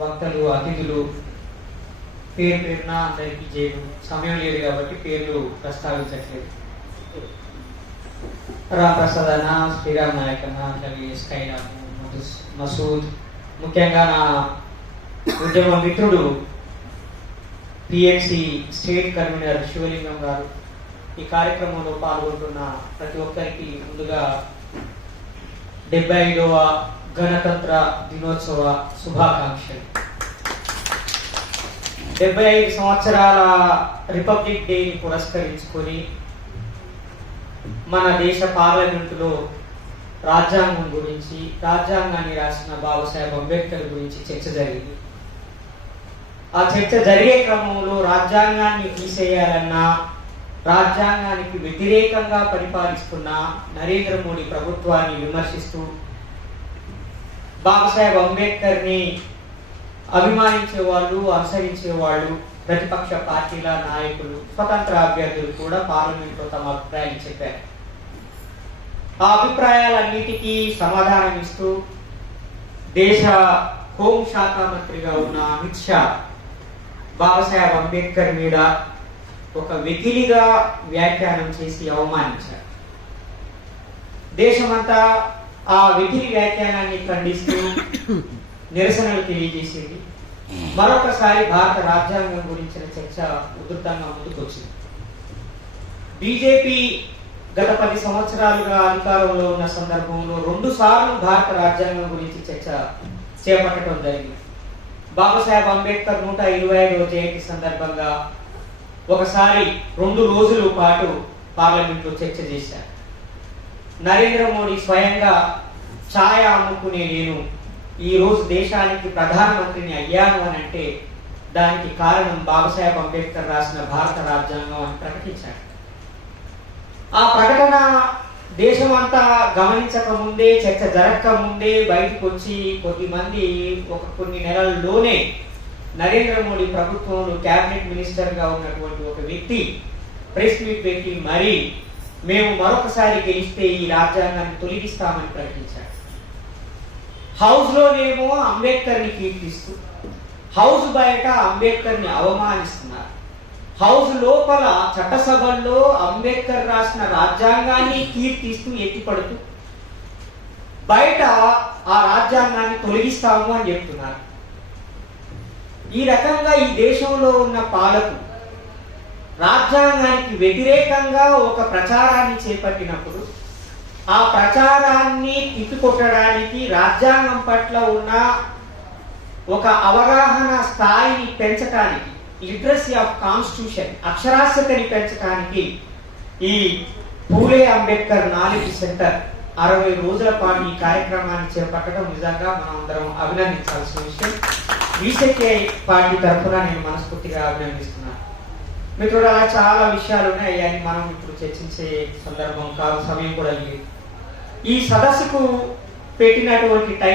వక్తలు, అతిథులు పేరు పేరున అందరికీ చేయడం సమయం లేదు కాబట్టి పేర్లు ప్రస్తావించట్లేదు. రామప్రసాద్ అన్న, శ్రీరామ్ నాయక్ అన్న, అలాగే స్కైరామ్, మసూద్, ముఖ్యంగా నా ఉద్యమ మిత్రుడు పిఎంసి స్టేట్ కన్వీనర్ శివలింగం గారు, ఈ కార్యక్రమంలో పాల్గొంటున్న ప్రతి ఒక్కరికి ముందుగా 75వ గణతంత్ర దినోత్సవ శుభాకాంక్షలు. 75 సంవత్సరాల రిపబ్లిక్ డేని పురస్కరించుకొని మన దేశ పార్లమెంటులో రాజ్యాంగం గురించి, రాజ్యాంగాన్ని రాసిన బాబాసాహెబ్ అంబేద్కర్ గురించి చర్చ జరిగింది. ఆ చర్చ జరిగే క్రమంలో రాజ్యాంగాన్ని తీసేయాలన్నా, రాజ్యాంగానికి వ్యతిరేకంగా పరిపాలిస్తున్న నరేంద్ర మోడీ ప్రభుత్వాన్ని విమర్శిస్తూ బాబాసాహెబ్ అంబేద్కర్ని అభిమానించే వాళ్ళు, అనుసరించే వాళ్ళు, ప్రతిపక్ష పార్టీల నాయకులు, స్వతంత్ర అభ్యర్థులు కూడా పార్లమెంట్లో తమ అభిప్రాయాలు చెప్పారు. ఆ అభిప్రాయాలన్నిటికీ సమాధానం ఇస్తూ దేశ హోంశాఖ మంత్రిగా ఉన్న అమిత్ షా బాబాసాహెబ్ అంబేద్కర్ మీద ఒక వెకిలిగా వ్యాఖ్యానం చేసి అవమానించారు. దేశమంతా ఆ వెకిలి వ్యాఖ్యానాన్ని ఖండిస్తూ నిరసనలు తెలియజేసింది. మరొకసారి భారత రాజ్యాంగం గురించిన చర్చ ఉధృతంగా ముందుకొచ్చింది. బీజేపీ గత 10 సంవత్సరాలుగా అధికారంలో ఉన్న సందర్భంలో 2 సార్లు భారత రాజ్యాంగం గురించి చర్చ చేపట్టడం జరిగింది. బాబాసాహెబ్ అంబేద్కర్ 125వ జయంతి సందర్భంగా ఒకసారి 2 రోజుల పాటు పార్లమెంట్లో చర్చ చేశారు. నరేంద్ర మోడీ స్వయంగా ఛాయ అమ్ముకునే నేను ఈ రోజు దేశానికి ప్రధానమంత్రిని అయ్యాను అని అంటే దానికి కారణం బాబాసాహెబ్ అంబేద్కర్ రాసిన భారత రాజ్యాంగం అని ప్రకటించారు. ఆ ప్రకటన దేశమంతా గమనించక ముందే, చర్చ జరగక ముందే బయటకు వచ్చి కొద్దిమంది కొన్ని నెలల్లోనే నరేంద్ర మోడీ ప్రభుత్వంలో క్యాబినెట్ మినిస్టర్ గా ఉన్నటువంటి ఒక వ్యక్తి ప్రెస్ మీట్ పెట్టి మరీ మేము మరొకసారి గెలిస్తే ఈ రాజ్యాంగాన్ని తొలగిస్తామని ప్రకటించారు. హౌస్ లోనేమో అంబేద్కర్ ని కీర్తిస్తూ, హౌస్ బయట అంబేద్కర్ ని అవమానిస్తున్నారు. హౌస్ లోపల చట్టసభల్లో అంబేద్కర్ రాసిన రాజ్యాంగాన్ని కీర్తిస్తూ ఎత్తిపడుతూ బయట ఆ రాజ్యాంగాన్ని తొలగిస్తాము అని చెప్తున్నారు. ఈ రకంగా ఈ దేశంలో ఉన్న పాలకులు రాజ్యాంగానికి వ్యతిరేకంగా ఒక ప్రచారాన్ని చేపట్టినప్పుడు ఆ ప్రచారాన్ని తిప్పికొట్టడానికి, రాజ్యాంగం పట్ల ఉన్న ఒక అవగాహన స్థాయిని పెంచడానికి, లిటరసీ ఆఫ్ కాన్స్టిట్యూషన్, అక్షరాస్యతని పెంచడానికి ఈ పూలే అంబేద్కర్ నాలెడ్జ్ సెంటర్ 60 రోజుల పాటు ఈ కార్యక్రమాన్ని చేపట్టడం నిజంగా మనం అందరం అభినందించాల్సిన విషయం. బీసీకే పార్టీ తరఫున నేను మనస్ఫూర్తిగా అభినందిస్తున్నాను. మిత్రుడు, అలా చాలా విషయాలు ఉన్నాయి అని మనం ఇప్పుడు చర్చించే సందర్భం కాదు, సమయం కూడా లేదు. ఈ సదస్సుకు పెట్టినటువంటి టైం